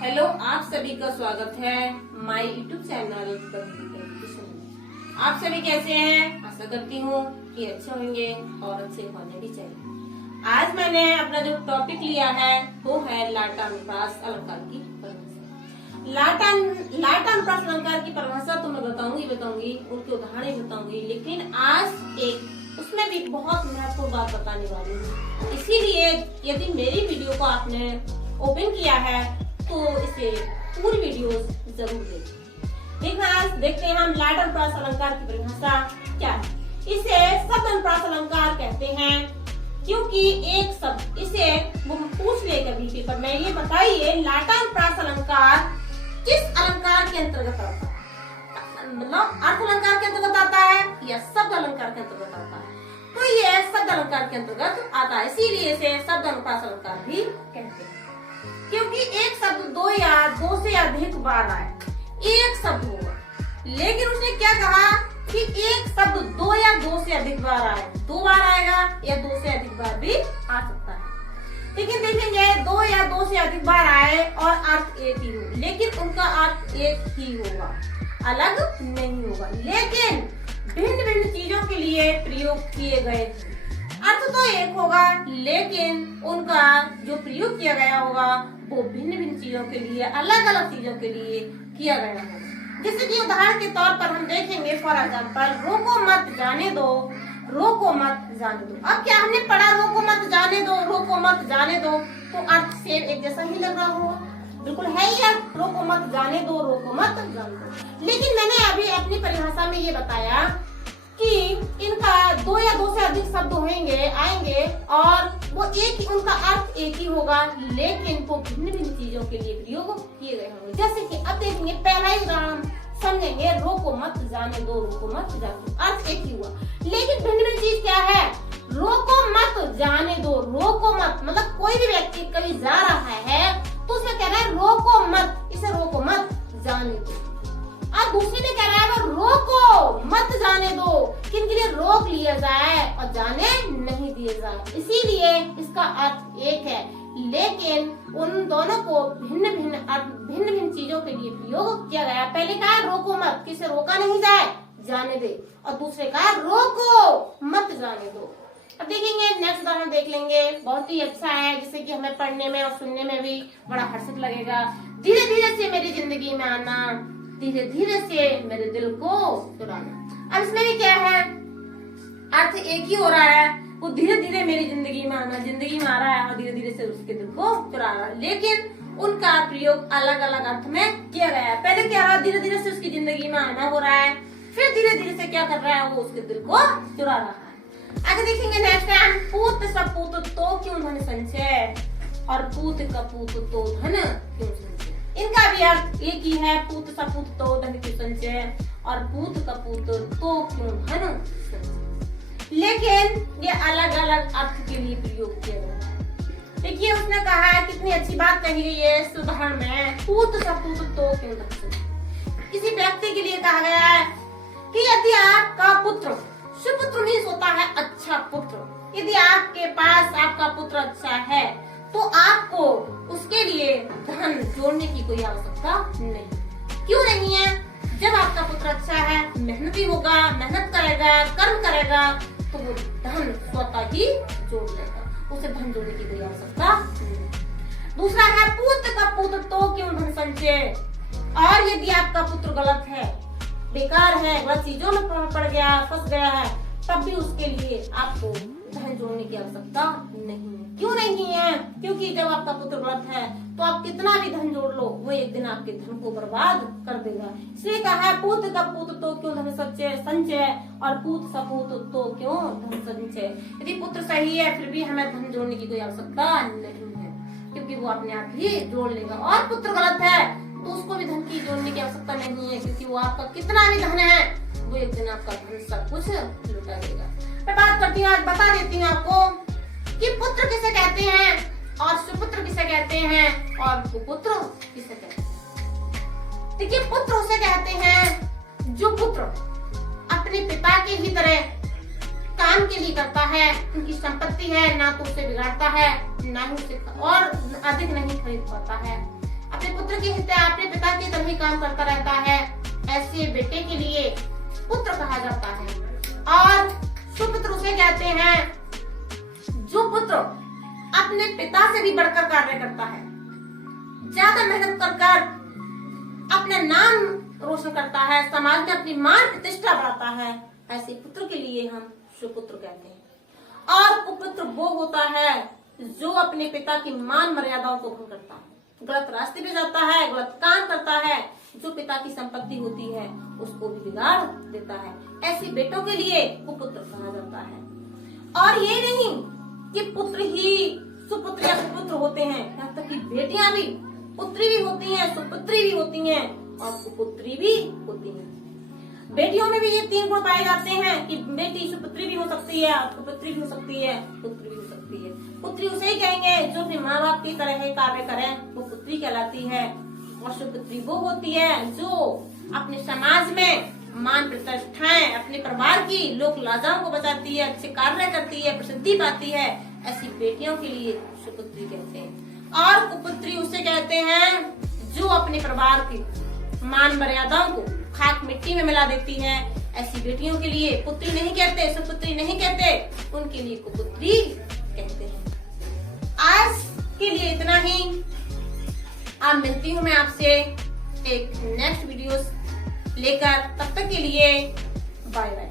Hello, आप सभी का स्वागत है my YouTube channel computer education में। आप सभी कैसे हैं? आशा करती हूँ कि अच्छे होंगे और अच्छे होने भी चाहिए। आज मैंने अपना जो टॉपिक लिया है वो है लाटानुप्रास अलंकार की परिभाषा। लाटानुप्रास अलंकार की परिभाषा तो मैं बताऊंगी, उनके उदाहरण बताऊंगी, लेकिन आज एक उसमें भी बहुत महत्वपूर्ण बात बताने वाली हूँ। इसीलिए यदि मेरी वीडियो को आपने ओपन किया है तो इसे पूरी वीडियो जरूर देखते हैं हम लाटानुप्रास अलंकार की परिभाषा क्या है। इसे शब्द अनुप्रास अलंकार कहते हैं क्योंकि एक शब्द इसे वो पूछ ले कभी पेपर में, ये बताइए लाटानुप्रास अलंकार किस अलंकार के अंतर्गत आता है, मतलब अर्थ अलंकार के अंतर्गत आता है या शब्द अलंकार के अंतर्गत आता है। तो ये शब्द अलंकार के अंतर्गत आता है, इसीलिए इसे शब्द अनुप्रास अलंकार भी कहते हैं। क्योंकि एक शब्द दो या दो से अधिक बार आए, एक शब्द होगा, लेकिन उसने क्या कहा कि एक शब्द दो या दो से अधिक बार आए, दो बार आएगा या दो से अधिक बार भी आ सकता है। लेकिन देखेंगे दो या दो से अधिक बार आए और अर्थ एक ही हो, लेकिन उनका अर्थ एक ही होगा, अलग नहीं होगा, लेकिन भिन्न भिन्न चीजों के लिए प्रयोग किए गए थे। अर्थ तो एक होगा, लेकिन उनका जो प्रयोग किया गया होगा वो भिन्न भिन्न चीजों के लिए, अलग अलग चीजों के लिए किया गया होगा। जैसे कि उदाहरण के तौर पर हम देखेंगे, फॉर एग्जाम्पल, रोको मत जाने दो, रोको मत जाने दो। अब क्या हमने पढ़ा, रोको मत जाने दो, रोको मत जाने दो, तो अर्थ सेम एक जैसा ही लग रहा होगा, बिल्कुल है ही अर्थ, रोको मत जाने दो, रोको मत जाने दो। लेकिन मैंने अभी अपनी परिभाषा में ये बताया कि इनका दो या दो से अधिक शब्द आएंगे और वो एक ही, उनका अर्थ एक ही होगा, लेकिन वो भिन्न भिन्न चीजों के लिए प्रयोग किए गए होंगे। जैसे कि अब देखेंगे, पहला ही उदाहरण समझेंगे, रोको मत जाने दो, रोको मत जाने दो, अर्थ एक ही हुआ, लेकिन भिन्न भिन्न चीज क्या है, रोको मत जाने दो, रोको मत मतलब कोई भी व्यक्ति कभी जा रहा है तो उसमें कह रहा है रोको मत, इसे रोको मत जाने दो। और दूसरी में कह रहा है वो रोको मत जाने दो, किनके लिए रोक लिया जाए और जाने नहीं दिए जाए, इसीलिए इसका अर्थ एक है, लेकिन उन दोनों को भिन्न भिन्न चीजों के लिए प्रयोग किया गया। पहले कहा रोको मत, किसे रोका नहीं जाए, जाने दे, और दूसरे कहा रोको मत जाने दो। अब देखेंगे नेक्स्ट उदाहरण देख लेंगे, बहुत ही अच्छा है, जिससे कि हमें पढ़ने में और सुनने में भी बड़ा हर्षित लगेगा। धीरे धीरे से मेरी जिंदगी में आना, धीरे धीरे से मेरे दिल को चुराना। अब इसमें भी क्या है, अर्थ एक ही हो रहा है, वो धीरे धीरे मेरी जिंदगी में आना, जिंदगी में आ रहा है और धीरे धीरे से उसके दिल को चुरा रहा है, लेकिन उनका प्रयोग अलग अलग अर्थ में किया गया है। पहले क्या रहा, धीरे धीरे से उसकी जिंदगी में आना हो रहा है, फिर धीरे धीरे से क्या कर रहा है, वो उसके दिल को चुरा रहा है। आगे देखेंगे नेक्स्ट टाइम, पूत सपूत तो क्यों धन संचय, और पूत कपूत तो धन क्यों संचय। इनका भी अर्थ एक ही है, पूत सपूत तो धन क्यों संचय, और पूत कपूत तो क्यों धन संचय, लेकिन ये अलग अलग अर्थ के लिए प्रयोग किया गया है। देखिए उसने कहा है, कितनी अच्छी बात कही गई है इस उदाहरण में, पूत सपूत तो क्यों धन संचय। किसी व्यक्ति के लिए कहा गया है कि यदि आपका पुत्र, सुपुत्र मीन्स होता है अच्छा पुत्र, यदि आपके पास आपका पुत्र अच्छा है तो आपको उसके लिए धन जोड़ने की कोई आवश्यकता नहीं। क्यों नहीं है? जब आपका पुत्र अच्छा है, मेहनती होगा, मेहनत करेगा, कर्म करेगा, तो वो धन स्वतः ही जोड़ लेगा, उसे धन जोड़ने की कोई आवश्यकता नहीं। दूसरा है, पुत्र का पुत्र तो क्यों धन संचय, और यदि आपका पुत्र गलत है, बेकार है, गलत चीजों में पड़ गया, फंस गया है, तब भी उसके लिए आपको धन जोड़ने की आवश्यकता नहीं है। क्यों नहीं है? क्योंकि जब आपका पुत्र गलत है तो आप कितना भी धन जोड़ लो, वो एक दिन आपके धन को बर्बाद कर देगा। इसलिए कहा है, पूत का पूत तो क्यों धन संचय, और पूत सपूत तो क्यों धन संचय। यदि पुत्र सही है फिर भी हमें धन जोड़ने की कोई आवश्यकता नहीं है, क्योंकि वो अपने आप ही जोड़ लेगा। और पुत्र गलत है तो उसको भी धन की जोड़ने की आवश्यकता नहीं है, क्योंकि वो आपका कितना भी धन है, वो एक दिन आपका धन सब कुछ लुटा देगा। मैं बात करती हूँ, आज बता देती हूँ आपको कि पुत्र किसे कहते हैं और सुपुत्र किसे कहते हैं और कुपुत्र किसे कहते हैं। देखिए, पुत्र उसे कहते हैं जो पुत्र अपने पिता के ही तरह काम के लिए करता है, उनकी संपत्ति है, ना तो उसे बिगाड़ता है, ना ही उसे और अधिक नहीं खरीद पाता है। अपने पुत्र की तरह अपने पिता की तरह ही काम करता रहता है, ऐसे बेटे के लिए पुत्र कहा जाता है। और सुपुत्र उसे कहते हैं जो पुत्र अपने पिता से भी बढ़कर कार्य करता है, ज्यादा मेहनत कर अपना नाम रोशन करता है, समाज में अपनी मान प्रतिष्ठा बढ़ाता है, ऐसे पुत्र के लिए हम सुपुत्र कहते हैं। और कुपुत्र वो होता है जो अपने पिता की मान मर्यादाओं को भंग करता है, गलत रास्ते पे जाता है, गलत काम करता है, जो पिता की संपत्ति होती है उसको भी बिगाड़ देता है, ऐसे बेटों के लिए कुपुत्र कहा जाता है। और ये नहीं कि पुत्र ही सुपुत्र या कुपुत्र होते हैं, यहाँ तक कि बेटियां भी पुत्री भी होती हैं, सुपुत्री भी होती हैं और कुपुत्री भी होती हैं। बेटियों में भी ये 3 गुण पाए जाते हैं कि बेटी सुपुत्री भी हो सकती है, कुपुत्री भी हो सकती है, पुत्री भी हो सकती है। पुत्री उसे ही कहेंगे जो अपने माँ बाप की तरह कार्य करे, वो पुत्री कहलाती है। और सुपुत्री वो होती है जो अपने समाज में मान प्रतिष्ठाएं, अपने परिवार की लोक लाजाओं को बचाती है, अच्छे कार्य करती है, प्रसिद्धि पाती है, ऐसी बेटियों के लिए सुपुत्री कहते हैं। और कुपुत्री उसे कहते हैं जो अपने परिवार की मान मर्यादाओं को खाक मिट्टी में मिला देती है, ऐसी बेटियों के लिए पुत्री नहीं कहते, सुपुत्री नहीं कहते, उनके लिए कुपुत्री कहते हैं। आज के लिए इतना ही। अब मिलती हूँ मैं आपसे एक नेक्स्ट वीडियो लेकर, तब तक के लिए बाय बाय।